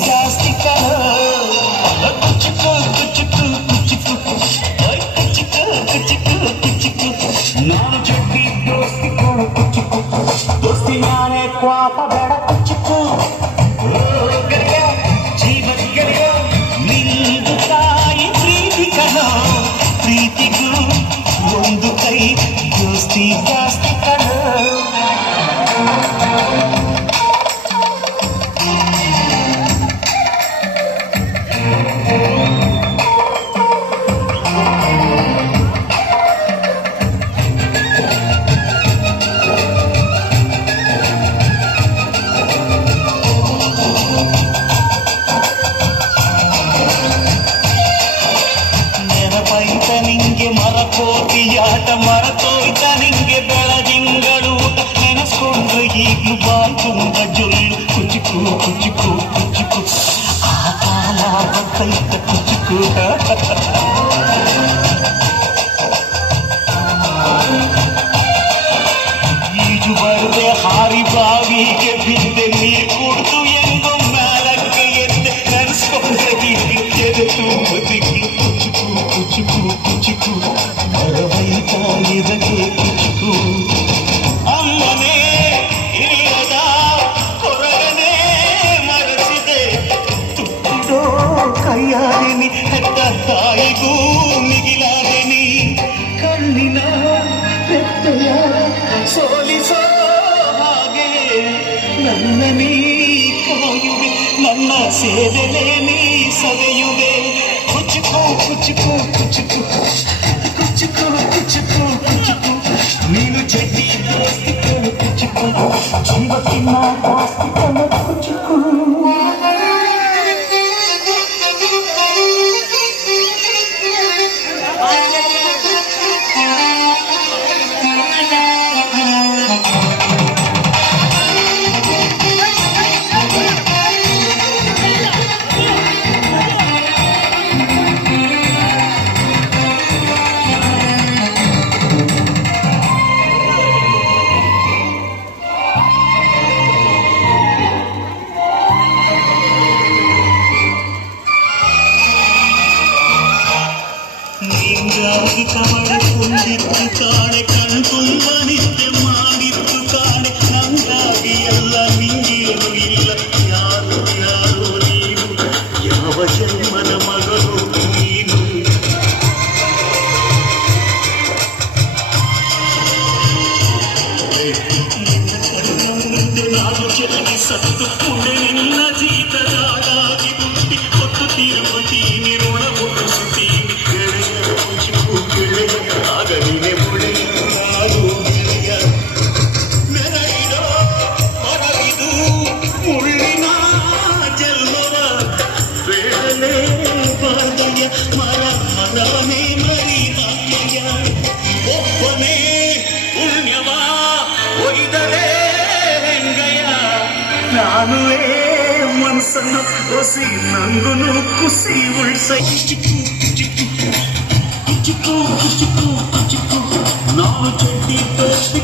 ಜಾಸ್ತಿ ಕಣೋ ಕುಚಿಕು ಕುಚಿಕು ಕುಚಿಕು ಕುಚಿಕು ಕುಚಿಕು ಕುಚಿಕು ನಾನು ಚಡ್ಡಿ ದೋಸ್ತಿ ಕಣೋ ಕುಚಿಕು ದೋಸ್ತಿ ನಾನೇ ಕ್ವಾಪ ಬೇಡ ಕುಚಿಕು ಜೀವಗಳಿಗೆ ನಿಂದು ತಾಯಿ ಪ್ರೀತಿ ಕಣೋ ಪ್ರೀತಿಗೂ ಒಂದು ಕೈ ದೋಸ್ತಿ ಜಾಸ್ತಿ ಕಣೋ ನಿಂಗೆ ಮರಕೋತಿಯಾಟ ಮರತೋಯ್ತ ನಿಂಗೆ ಬೆಳದಿಂಗಳು ನೆನೆಸ್ಕೊಂಡ್ರೆ ಈಗ್ಲೂ ಬಾಯಿ ತುಂಬ ಜೊಲ್ಲು ಕುಚಿಕು ಕುಚಿಕು ಕುಚಿಕು ಆ ಕಾಲ ಕೈತ ಕುಚಿಕು ಈಜು ಬರದೆ ಹಾರಿ ಬಾವಿಗೆ ಬಿದ್ದೆ ನೀರು ಕುಡ್ದು ಹೆಂಗೋ ಮ್ಯಾಲಕ್ಕೆ ಎದ್ದೆ ನೆನೆಸ್ಕೊಂಡ್ರೆ ಹೀಗೆ ಎದೆ ತುಂಬ ದಿಗ್ಲು ಕುಚಿಕು ಕುಚಿಕು ಕುಚಿಕು ಮರವೈತಾಯಿದಕ್ಕೆ ಕುಚಿಕು ಅಮ್ಮನೇ ಇಲ್ಲದ ಹೊರಗನೆ ಮರೆಸಿದೆ ತುಟ್ಟಿದೋ ಕೈಯಾದಿನಿ ಹೆತ್ತ ತಾಯಿಗೂ ಮಿಗಿಲಾದಿನಿ ಕಣ್ಣಿನ ಬೆಟ್ಟೆಯ ಸೋಲಿಸೋ ಹಾಗೆ ನನ್ನ ನೀ ಕಾಯುವೆ ನನ್ನ ಸೇವೆಲೆ ನೀ ಸವೆಯುವೆ ಕುಚಿಕು ಕುಚಿಕು ಕುಚಿಕು ಕುಚಿಕು ಕುಚಿಕು ಕುಚಿಕು ನೀನು ಚಡ್ಡಿ ದೋಸ್ತಿ ಕಣೋ ಕುಚಿಕು ಜೀವಕ್ಕಿನ್ನ ಜಾಸ್ತಿ ಕಣೋ ಕುಚಿಕು ನಿಂಗಾಗಿ ಕಮಡಿಕೊಂಡಿದ್ದು ಕಾಣೆ ಕಣ್ತುಂಬ ನಿದ್ದೆ ಮಾಡಿದ್ದು ಕಾಣೆ ನಂಗಾಗಿ ಎಲ್ಲ ನಿಂಗೇನು ಇಲ್ಲ ಯಾರು ಯಾರು ನೀನು ಯಾವ ಜನ್ಮದ ಮಗಳು ನೀನು ನಾನು ಚೆಲ್ಲಿ ಸತ್ತು ಪುಣೆ ನಿನ್ನ ಜೀತದಾಗಿ ಹುಟ್ಟಿ ಹೊತ್ತು ತಿರುಗುತ್ತೀನಿ ಋಣ ಮುಗಿಸುತ್ತೀನಿ ಆಗಲಿನೆ ಮುಳೆಯಾರು ಗೆಳೆಯ ನೆರೆಯಿದ ಮರವಿದು ಮುಳ್ಳಿನ ಜನ್ಮವ ಬೇಡಲೇ ಬಾರ್ದಯ ಮರ ಮರವನೇ ಮರಿದಾಯ ಒಬ್ಬನೇ ಪುಣ್ಯವ ಒಯ್ದರೆ ಹೆಂಗಯ ನಾನುವೇ ಮನಸ್ಸನ್ನು ಹೊಸಿ ನಂಗುನು ಕುಸಿ ಉಳ್ಸ ಚಿಕ್ಕು ಚಿಕ್ಕು ಕುಚಿಕು ಕುಚಿಕು ಕುಚಿಕು ನಾನು ಚಡ್ಡಿ ದೋಸ್ತಿ